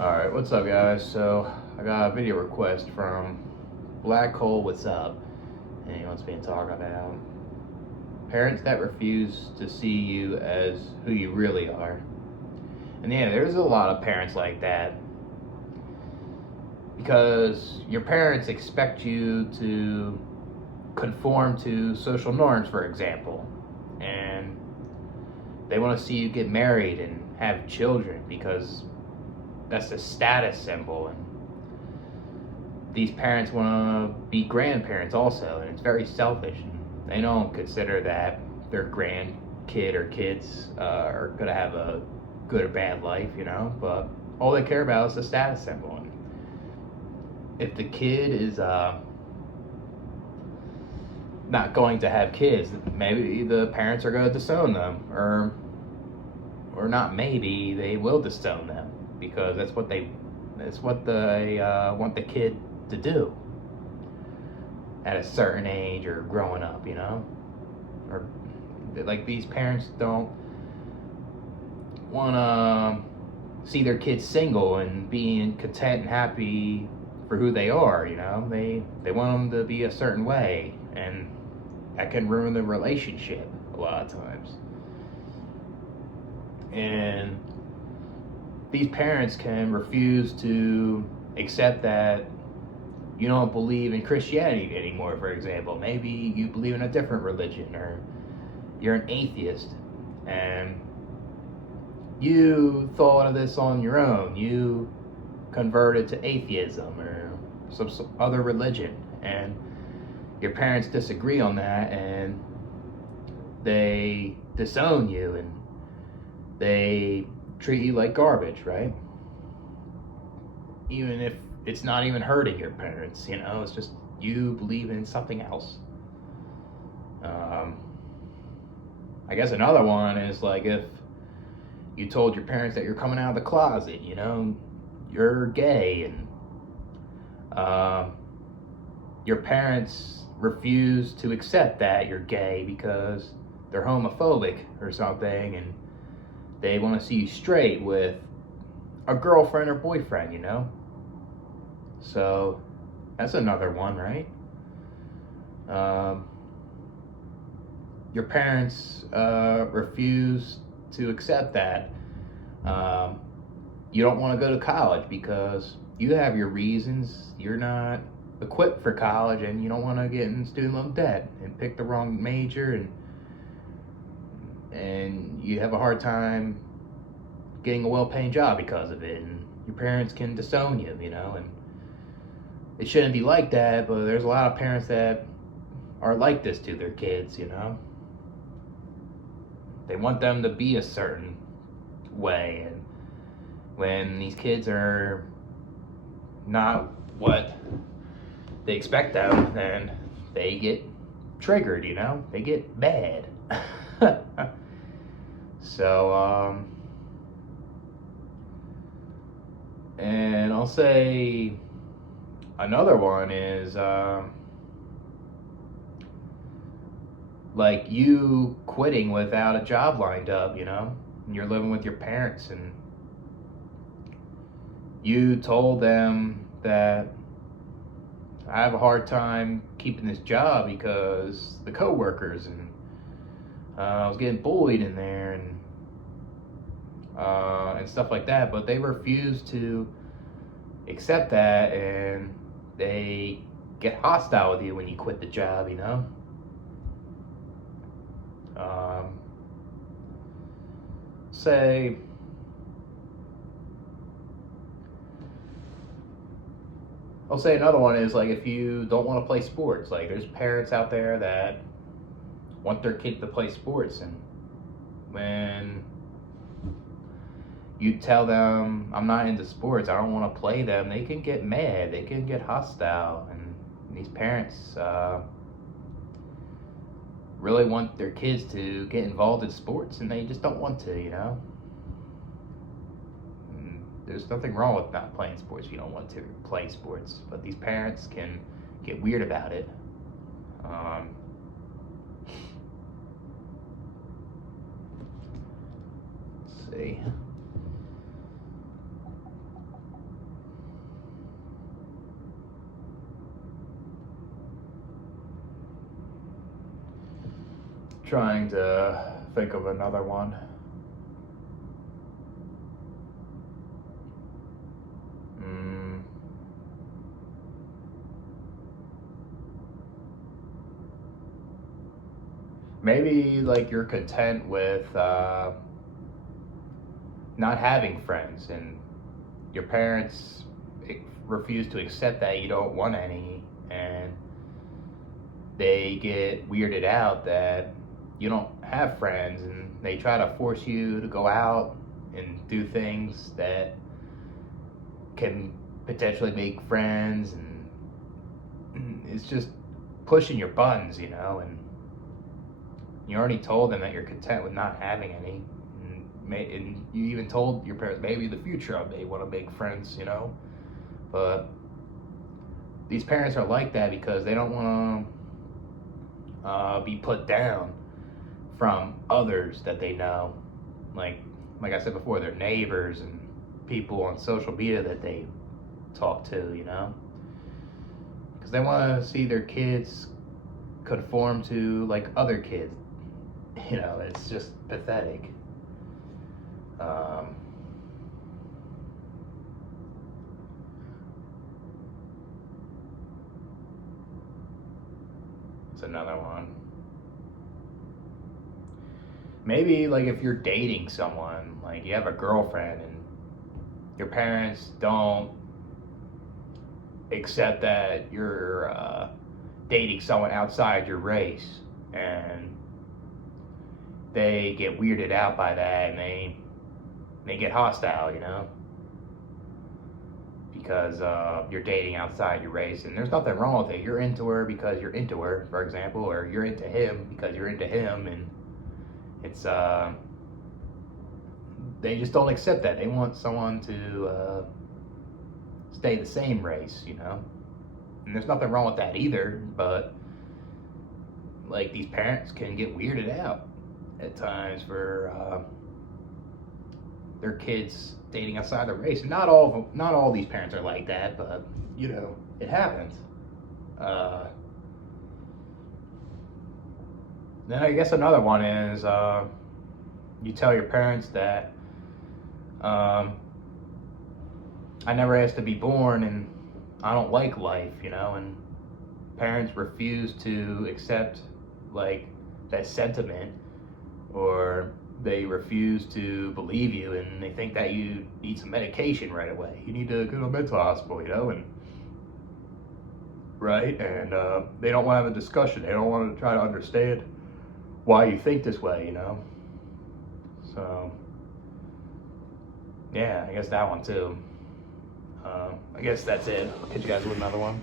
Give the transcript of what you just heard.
Alright, what's up guys? So, I got a video request from Black Hole What's Up, and he wants me to talk about parents that refuse to see you as who you really are. And yeah, there's a lot of parents like that, because your parents expect you to conform to social norms, for example, and they want to see you get married and have children because that's a status symbol, and these parents want to be grandparents also, and it's very selfish. They don't consider that their grandkid or kids are going to have a good or bad life, but all they care about is the status symbol. And if the kid is not going to have kids, maybe the parents are going to disown them, or not maybe, they will disown them, because that's what they want the kid to do at a certain age or growing up, or like these parents don't want to see their kids single and being content and happy for who they are. They want them to be a certain way, and that can ruin the relationship a lot of times. And these parents can refuse to accept that you don't believe in Christianity anymore, for example. Maybe you believe in a different religion, or you're an atheist, and you thought of this on your own. You converted to atheism or some other religion, and your parents disagree on that, and they disown you, and they treat you like garbage, right? Even if it's not even hurting your parents, it's just you believe in something else. I guess another one is like if you told your parents that you're coming out of the closet, you're gay, and your parents refuse to accept that you're gay because they're homophobic or something, and they want to see you straight with a girlfriend or boyfriend, So that's another one, right? Your parents refuse to accept that you don't want to go to college because you have your reasons. You're not equipped for college, and you don't want to get in student loan debt and pick the wrong major, and you have a hard time getting a well-paying job because of it, and your parents can disown you, and it shouldn't be like that, but there's a lot of parents that are like this to their kids, They want them to be a certain way, and when these kids are not what they expect them, then they get triggered, They get mad. So, and I'll say another one is like you quitting without a job lined up, and you're living with your parents, and you told them that I have a hard time keeping this job because the coworkers, and I was getting bullied in there, and stuff like that, but they refuse to accept that, and they get hostile with you when you quit the job, say I'll say another one is like if you don't want to play sports. Like there's parents out there that want their kid to play sports, and when you tell them I'm not into sports, I don't want to play them, they can get mad, they can get hostile, and these parents really want their kids to get involved in sports, and they just don't want to, And there's nothing wrong with not playing sports if you don't want to play sports, but these parents can get weird about it. Let's see. trying to think of another one. Maybe like you're content with not having friends, and your parents refuse to accept that you don't want any, and they get weirded out that you don't have friends, and they try to force you to go out and do things that can potentially make friends, and it's just pushing your buttons, and you already told them that you're content with not having any, and you even told your parents maybe in the future I may want to make friends, but these parents are like that because they don't want to be put down from others that they know, like I said before, their neighbors and people on social media that they talk to, because they want to see their kids conform to like other kids. It's just pathetic. It's another one. Maybe like if you're dating someone, like you have a girlfriend and your parents don't accept that you're dating someone outside your race, and they get weirded out by that, and they get hostile, because you're dating outside your race, and there's nothing wrong with it. You're into her because you're into her, for example, or you're into him because you're into him, and it's they just don't accept that. They want someone to stay the same race, and there's nothing wrong with that either, but like these parents can get weirded out at times for their kids dating outside the race. And not all these parents are like that, but it happens. Then I guess another one is you tell your parents that I never asked to be born and I don't like life, and parents refuse to accept like that sentiment, or they refuse to believe you, and they think that you need some medication right away. You need to go to a mental hospital, and right, and they don't want to have a discussion. They don't want to try to understand why you think this way, So, yeah, I guess that one too. I guess that's it. I'll catch you guys with another one.